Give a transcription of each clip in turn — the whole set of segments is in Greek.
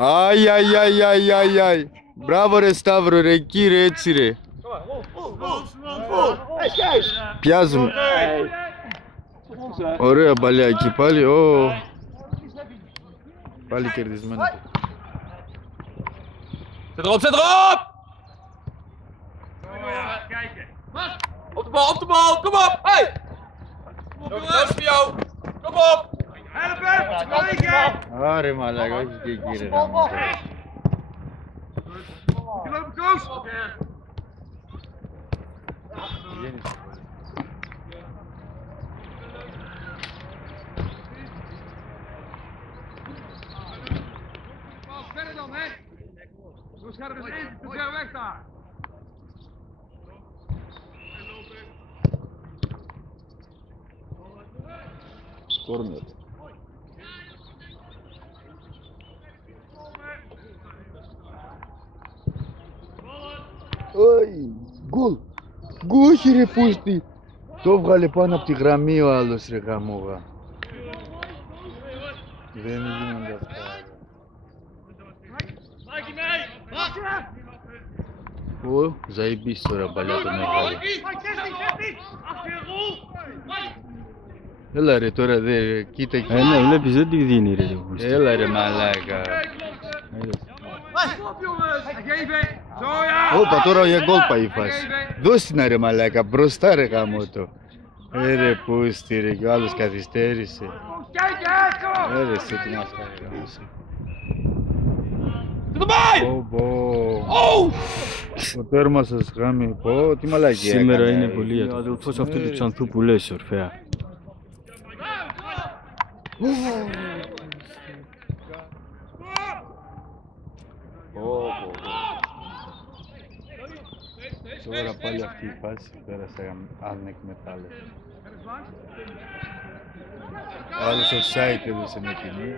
Αϊ, αϊ, αϊ, αϊ, αϊ, αϊ. Μπράβο ρε Σταύρο ρε, εκεί ρε, έτσι ρε. Πιάζουμε. Ωραία παλιά εκεί πάλι. Πάλι κερδισμένο. Zet erop! Op de bal, kom op! Hey! Dat is voor jou! Kom op! Άρε μαλάκα, όχι και εκεί ρε. Κόρνερ. Γκολ! Γκολ, όχι ρε πούστη! Το έβγαλε πάνω από τη γραμμή ο άλλος ρε γαμόγα. Δεν γίνονται αυτά. Ζαϊμπής τώρα παλιά τον έβγαλε. Έλα ρε τώρα δε, κοίτα εκεί. Ναι, βλέπεις δεν τη δίνει ρε πούστη. Έλα ρε μαλάκα. Όπα τώρα για γκολ πάει η φάση. Δώσ' την ρε μαλάκα, μπροστά ρε γαμώτο. Ρε πούστη ρε, κι ο άλλος καθυστέρησε. Ρε εσύ τι μας κάνει γαμώσε. Το τέρμα σας γάμει, πω, τι μαλακία. Σήμερα είναι πολύ για το αδελφός αυτού του Ξανθού που λες Ορφέα. Τώρα πάλι αυτή η φάση πέρασε ανεκμετάλλευτη. Άλλος offside έδωσε με κοινή.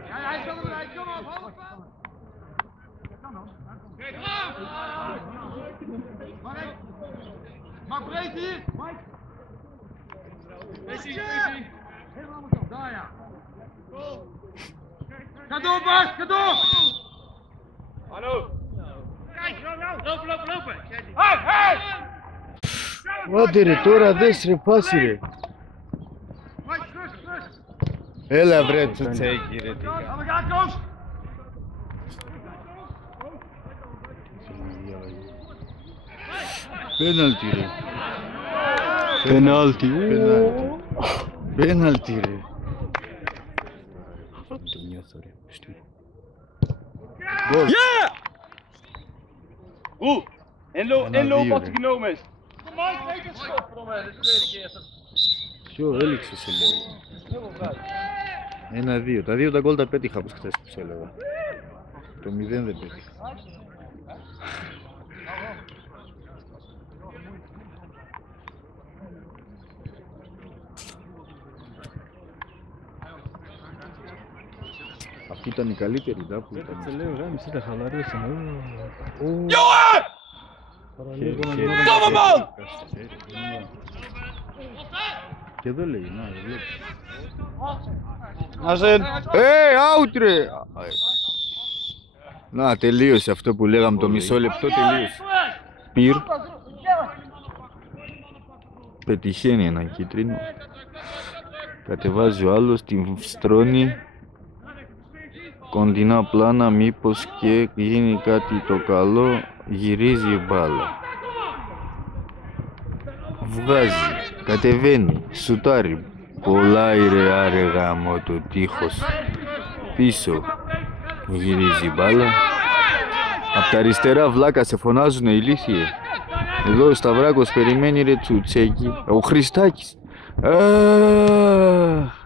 Maar breed hier! Mike! Daar ja! Ga door Bas, ga door! Hallo! Kijk, lopen! Hey, hey! Άντε ρε τώρα δες ρε φάση ρε. Έλα βρε τσουτσέκι ρε τι κάνει. Πέναλτι ρε. Πέναλτι ρε. Το νιώθω ρε. Γκολ. Oeh! Inloop wat er genomen is. Ποιο έλειξε σε λέω. 1-2. Τα δύο τα γκολ τα πέτυχα όπως χθες που σε έλεγα. Το 0 δεν πέτυχα. Αυτή ήταν η καλύτερη που ήταν. Σε λέω γάμισε τα χαλαρώσαμε. Jongen! Domme man! Και εδώ λέει, να δεν βλέπεις. Azin! Out ρε! Να τελείωσε αυτό που λέγαμε το μισό λεπτό, τελείωσε. Πυρ. Πετυχαίνει ένα κίτρινο. Κατεβάζει ο άλλος, την στρώνει. Κοντινά πλάνα, μήπως και γίνει κάτι το καλό, γυρίζει η μπάλα. Βγάζει, κατεβαίνει, σουτάρει. Κολλάει ρε άρε γάμο το τείχος. Πίσω γυρίζει η μπάλα. Απ' τα αριστερά βλάκα σε φωνάζουνε ηλίθιε. Εδώ ο Σταυράκος περιμένει ρε τσουτσέκι. Ο Χριστάκης.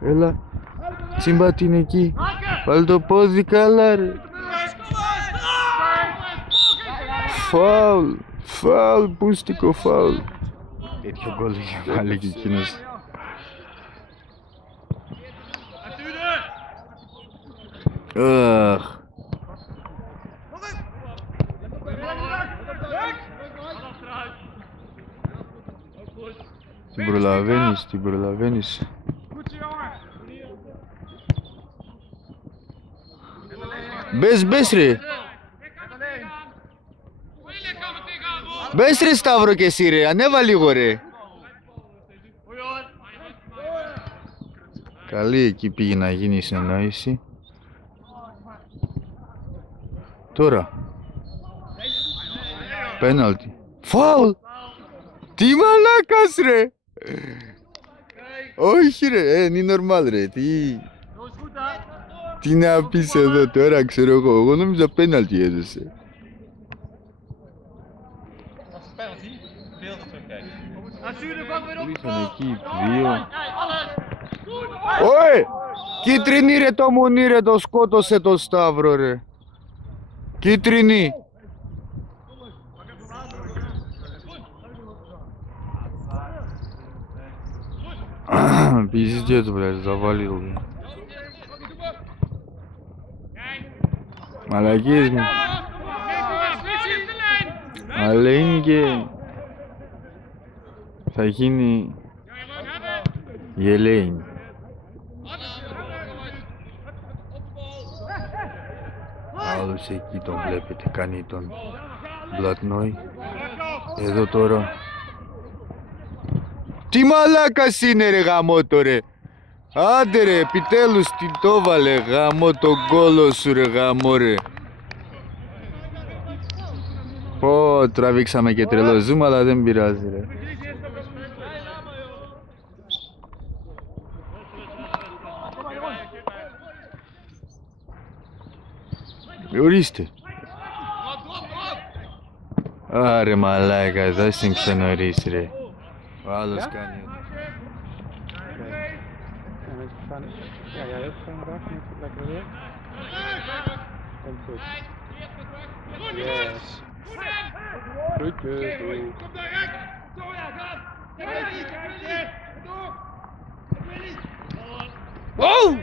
Έλα. Τσίμπα την εκεί. Βάλ το πόδι καλά ρε. Φάουλ, πούστικο φάουλ. Τέτοιο γκολ είχε βάλει και εκείνος. Αχ. Την προλαβαίνεις. Μπες ρε. Μπες ρε Σταύρο και εσύ ρε, ανέβα λίγο ρε. Καλή εκεί πήγε να γίνει η συνεννόηση. Τώρα. Πέναλτι. Φάουλ. Τι μαλάκας ρε. Όχι ρε, είναι normal ρε. Τι να πεις εδώ τώρα, ξέρω εγώ νόμιζα πέναλτι έδωσε. Ήρθαν εκεί δύο. Ωε! Κίτρινη ρε το Μουνί ρε, το σκότωσε το Σταύρο ρε. Κίτρινη. Пиздец, блядь, завалил. Молодец, Маленький. Θα γίνει η Ελένη. Άλλος εκεί τον βλέπετε, κάνει τον Μπλατνόη. Εδώ τώρα. Τι μαλάκας είναι ρε γαμώτο ρε. Άντε ρε, επιτέλους την το βάλε γαμώ τον κόλο σου ρε γαμώ ρε. Πω, τραβήξαμε και τρελό zoom, αλλά δεν πειράζει ρε. Ορίστε. Άρε μαλάκα, δώσ' την ξενωρίς ρε. Ο άλλος κάνει. Oh!